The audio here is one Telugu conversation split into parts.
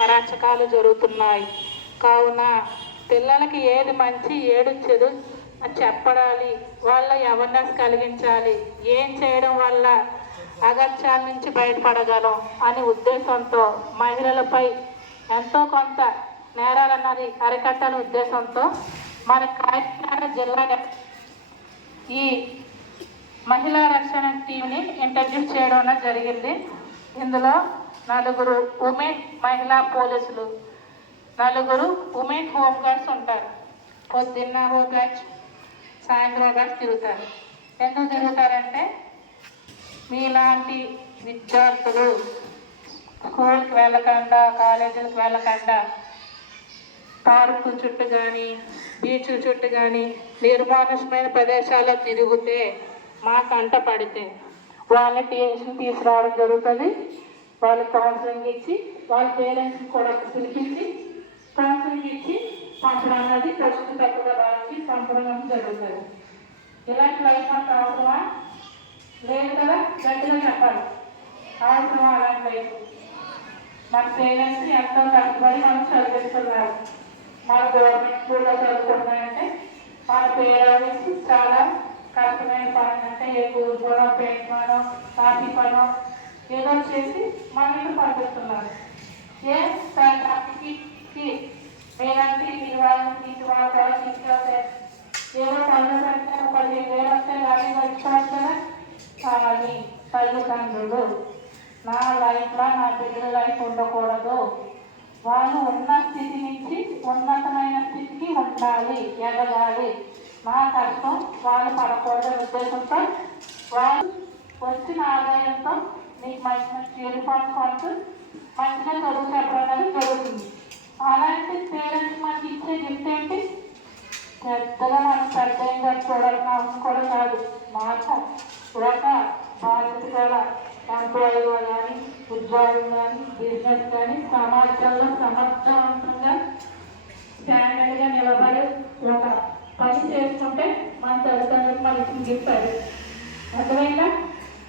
అరాచకాలు జరుగుతున్నాయి. కావున పిల్లలకి ఏది మంచి ఏడు చెడు అని చెప్పడాలి. వాళ్ళ అవేర్నెస్ కలిగించాలి. ఏం చేయడం వల్ల అగత్యాల నుంచి బయటపడగలం అనే ఉద్దేశంతో మహిళలపై ఎంతో కొంత నేరాలన్నది అరికట్టని ఉద్దేశంతో మన కాకినాడ జిల్లా ఈ మహిళా రక్షణ టీంని ఇంట్రడ్యూస్ చేయడం అనేది జరిగింది. ఇందులో నలుగురు ఉమెన్ మహిళా పోలీసులు. నలుగురు ఉమెన్ హోంగార్డ్స్ ఉంటారు. పొద్దున్న ఓ సాయంత్రం ఓ తిరుగుతారు. ఎందుకు తిరుగుతారంటే మీలాంటి విద్యార్థులు స్కూల్కి వెళ్ళకుండా కాలేజీలకు వెళ్ళకుండా పార్కు చుట్టూ కానీ బీచ్ చుట్టూ కానీ నిర్మానుష్యమైన ప్రదేశాల్లో తిరిగితే మా కంట పడితే వాళ్ళని టీఎస్ని తీసుకురావడం జరుగుతుంది. వాళ్ళకి కౌన్సిలింగ్ ఇచ్చి వాళ్ళ పేరెంట్స్ కూడా పిలిపించి కౌన్సిలింగ్ ఇచ్చి పంపడం అనేది ఖర్చు తక్కువగా భావించి పంపడం జరుగుతుంది. ఇలాంటి లైఫ్ మనకు అవసరమా? లేదు కదా? గట్టిగా చెప్పాలి. అవసరమా అలాంటి లైఫ్ మన పేరెంట్స్ ఎంతో కష్టపడి మనం చదివిస్తున్నారు. మన గవర్నమెంట్ స్కూల్లో చదువుకుంటున్నాయంటే మన పేరెంట్స్ చాలా కష్టమైన పని అంటే ఏ కూర్చోనో పెట్టుకోవడం కాఫీ పనో ఏదో చేసి మనల్ని పంపిస్తున్నారు. ఏ తనకి మీరంటే మీ వాళ్ళని తీసి వాళ్ళ ద్వారా ఏదో పనులు పెడితే పదిహేను వేలు వస్తే కానీ గడిచిపోవచ్చు కదా. కానీ తల్లిదండ్రులు నా లైఫ్లో నా బిడ్డల లైఫ్ ఉండకూడదు. వాళ్ళు ఉన్న స్థితి నుంచి ఉన్నతమైన స్థితికి ఉండాలి ఎదగాలి. మా కష్టం వాళ్ళు పడకూడదు ఉద్దేశంతో వాళ్ళు వచ్చిన ఆదాయంతో మీకు మంచి మంచి యూనిఫామ్ కొనుక్కు మంచిగా చదువు చెప్పడం అనేది జరుగుతుంది. అలాంటి పేరెంట్స్ మనకి ఇచ్చే గిఫ్ట్ ఏంటి? పెద్దగా మనం పెద్దగా చూడాలని అవసరం కూడా కాదు. మాట ఒక బాధ్యత గల ఎంప్లాయీ కానీ ఉద్యోగం కానీ బిజినెస్ కానీ సమాజంలో సమర్థవంతంగా స్టాండర్డ్గా నిలబడే ఒక పని చేసుకుంటే మన తల్లిదండ్రులకు మన ఇచ్చిన గిఫ్ట్ అది. అర్థమైందా?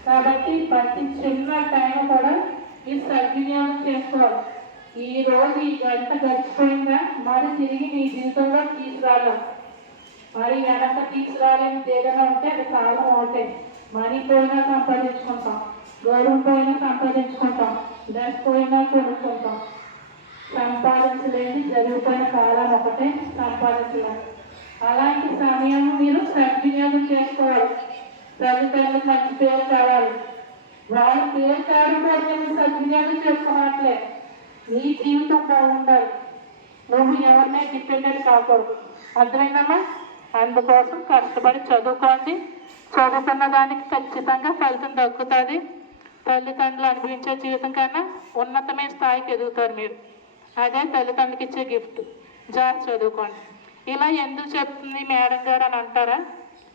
కాబట్టి ప్రతి చిన్న టైం కూడా ఈ సద్వినియోగం చేసుకోవాలి. ఈ రోజు ఈ గంట గడిచిపోయిందా? మరి తిరిగి నీ జీవితంలో తీసుకురాలి? మరి వెనక తీసుకురాలేని ఏదైనా ఉంటే అది కాలం అవుతాయి మనీ పోయినా సంపాదించుకుంటాం. గౌరవం పోయినా సంపాదించుకుంటాం. డ్రెస్ పోయినా కొనుక్కుంటాం. సంపాదించలేని జరిగిపోయిన కాలం ఒకటే సంపాదించలేదు అలాంటి సమయం మీరు సద్వినియోగం చేసుకోవాలి. తల్లిదండ్రులకు మంచి పేరు కావాలి. వాళ్ళ పేరు కావడం కోసం చేసుకోవట్లే నీ జీవితం బాగుండాలి. నువ్వు ఎవరినే డిపెండెంట్ కాకూడదు. అర్థమైందమ్మా? అందుకోసం కష్టపడి చదువుకోండి. చదువుకున్న దానికి ఖచ్చితంగా ఫలితం దక్కుతుంది. తల్లిదండ్రులు అనుభవించే జీవితం కన్నా ఉన్నతమైన స్థాయికి ఎదుగుతారు మీరు. అదే తల్లిదండ్రులకి ఇచ్చే గిఫ్ట్ జాగ్రత్త చదువుకోండి. ఇలా ఎందుకు చెప్తుంది మేడం గారు అని అంటారా?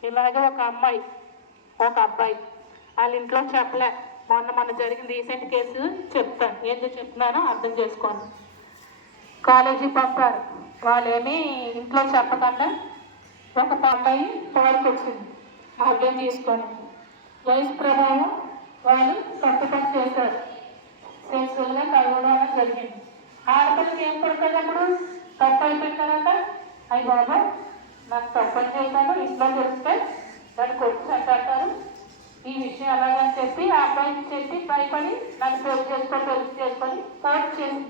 ఇలాగే ఒక అమ్మాయి ఒక అబ్బాయి. వాళ్ళ ఇంట్లో చెప్పలే. మొన్న మొన్న జరిగిన రీసెంట్ కేసు చెప్తాను. ఎందుకు చెప్తున్నానో అర్థం చేసుకోండి కాలేజీ పంపారు. వాళ్ళేమి ఇంట్లో చెప్పకుండా ఒక అబ్బాయి పవర్కి వచ్చింది. అర్థం తీసుకొని. వయసు ప్రభావం వాళ్ళు తప్పకుండా చేశారు. సెన్సువల్గా కలవడం జరిగింది. ఆడపిల్లకి ఏం పడుతుంది అప్పుడు? తప్పు అయిపోయిన తర్వాత అయ్యి బాబా నాకు తప్పని చేశాను చెప్పి చేసి భయపడి నన్ను పెళ్ళి చేసుకొని పెళ్ళి చేసుకొని కోర్ట్ చేసి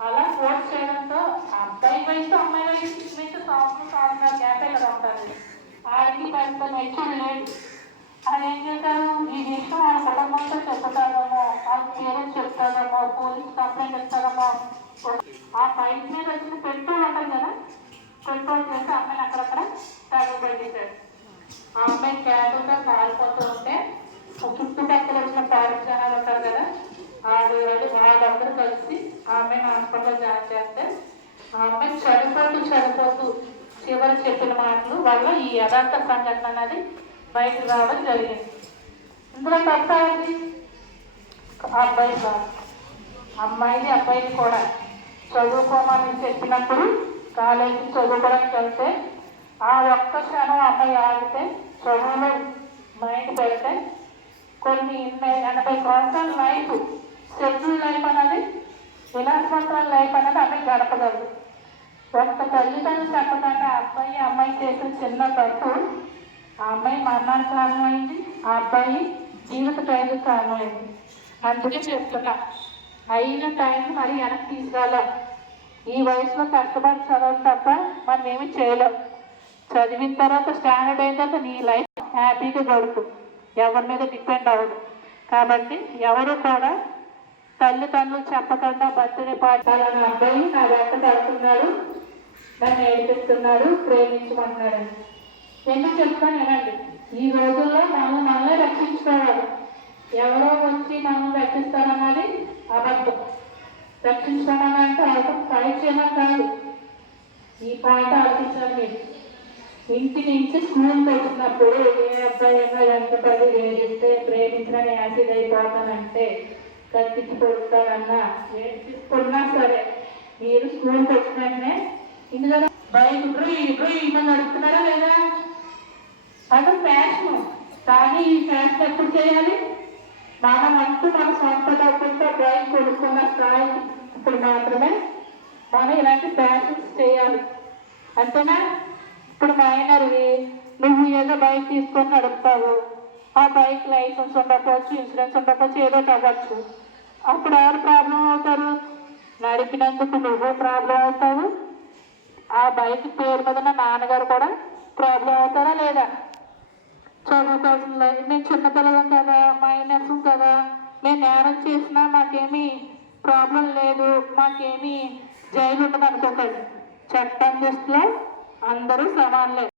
అలా కోర్ట్ చేయడంతో అబ్బాయి వయసు అమ్మాయి వయసు వయసు సంవత్సరం సంవత్సరాలు గ్యాప్ కదా ఉంటుంది. ఆయనకి పెద్ద మెచ్యూర్ లేదు. ఆయన ఏం చేశారు? ఈ విషయం ఆయన కుటుంబంతో చెప్తారేమో వాళ్ళ పేరెంట్స్ చెప్తారేమో పోలీస్ కంప్లైంట్ ఇస్తారేమో ఆ ఫైట్ మీద వచ్చిన పెట్రోల్ ఉంటుంది కదా పెట్రోల్ చేసి అమ్మాయిని అక్కడక్కడ తగలబెట్టేశాడు ఆ అమ్మాయి క్యాబుగా కాలిపోతూ ఉంటే చుట్టుపక్కల వచ్చిన పార్క్ జనాలు ఉంటారు కదా ఆడు వాళ్ళందరూ కలిసి ఆమె అమ్మాయిని హాస్పిటల్లో జాయిన్ చేస్తే ఆ అమ్మాయి చనిపోతూ చనిపోతూ చివరి చెప్పిన మాటలు వల్ల ఈ యథార్థ సంఘటన అనేది బయటకు రావడం జరిగింది. ఇందులో తప్ప ఏంటి? ఆ అబ్బాయి కాదు. అమ్మాయిని అబ్బాయిని కూడా చదువుకోమని చెప్పినప్పుడు కాలేజీ చదువుకోవడానికి వెళ్తే ఆ ఒక్క క్షణం అమ్మాయి ఆగితే చదువులో మైండ్ పెడితే కొన్ని ఎనభై ఎనభై సంవత్సరాల లైఫ్ షెడ్యూల్ లైఫ్ అన్నది విలాసవంతమైన లైఫ్ అనేది అమ్మాయి గడపగలదు ఒక్క తల్లిదండ్రులు చెప్పకుండా అబ్బాయి అమ్మాయి చేసిన చిన్న తప్పు ఆ అమ్మాయి మరణానికి కారణమైంది ఆ అబ్బాయి జీవిత ఖైదుకు కారణమైంది. అందుకే చెప్తున్నా అయిన టైం మరి వెనక్కి తీసుకురాలేం ఈ వయసులో కష్టపడి చదవడం తప్ప మనం ఏమి చేయలేం. చదివిన తర్వాత స్టాండర్డ్ అయిన తర్వాత నీ లైఫ్ హ్యాపీగా గడుపు. ఎవరి మీద డిపెండ్ అవ్వదు. కాబట్టి ఎవరు కూడా తల్లిదండ్రులు చెప్పకుండా బర్త్డే పాడాలని అబ్బాయి నా వెంట పడుతున్నాడు నన్ను ఏడిపిస్తున్నాడు ప్రేమించమన్నాడు ఎందుకు చెప్తాను వినండి. ఈ రోజుల్లో మనం మనమే రక్షించుకోవాలి. ఎవరో వచ్చి మనం రక్షిస్తారన్నది అబద్ధం. రక్షించుకోమని అంటే అర్థం ఫైట్ చేయడం కాదు. ఈ పాయింట్ ఆలోచించాలి మీరు. ఇంటి నుంచి స్కూల్ వచ్చినప్పుడు ఏ అబ్బాయి అయినా ఎంత పది వేధిస్తే ప్రేమించడానికి యాసిడ్ అయిపోతానంటే కత్తికి కొడతానన్నా ఏడ్చుకున్నా సరే. మీరు స్కూల్కి వచ్చినాకనే ఇందులో బైక్ డ్రూ డ్రూ నడుపుతున్నారా లేదా? అది ఫ్యాషన్. కానీ ఈ ఫ్యాషన్ ఎప్పుడు చేయాలి? మనం అంటూ మన సొంత డబ్బులతో బైక్ కొనుక్కున్న స్థాయి ఇప్పుడు మాత్రమే. మనం ఇలాంటి ఫ్యాషన్స్ చేయాలి. అంతేనా? ఇప్పుడు మైనర్వి నువ్వు ఏదో బైక్ తీసుకొని నడుపుతావు. ఆ బైక్ లైసెన్స్ ఉండకపోవచ్చు ఇన్సూరెన్స్ ఉండకపోవచ్చు ఏదో అవ్వచ్చు అప్పుడు ఎవరు ప్రాబ్లం అవుతారు? నడిపినందుకు నువ్వు ప్రాబ్లం అవుతావు. ఆ బైక్ పేరు మీద నా నాన్నగారు కూడా ప్రాబ్లం అవుతారా లేదా? చదువుకోవాల్సిన లైఫ్ మేము చిన్నపిల్లలం కదా మైనర్స్ కదా. మేము నేరం చేసినా మాకేమీ ప్రాబ్లం లేదు మాకేమీ జైలు ఉండదు అనుకోకండి చట్టం దృష్టిలో అందరూ సమానులే.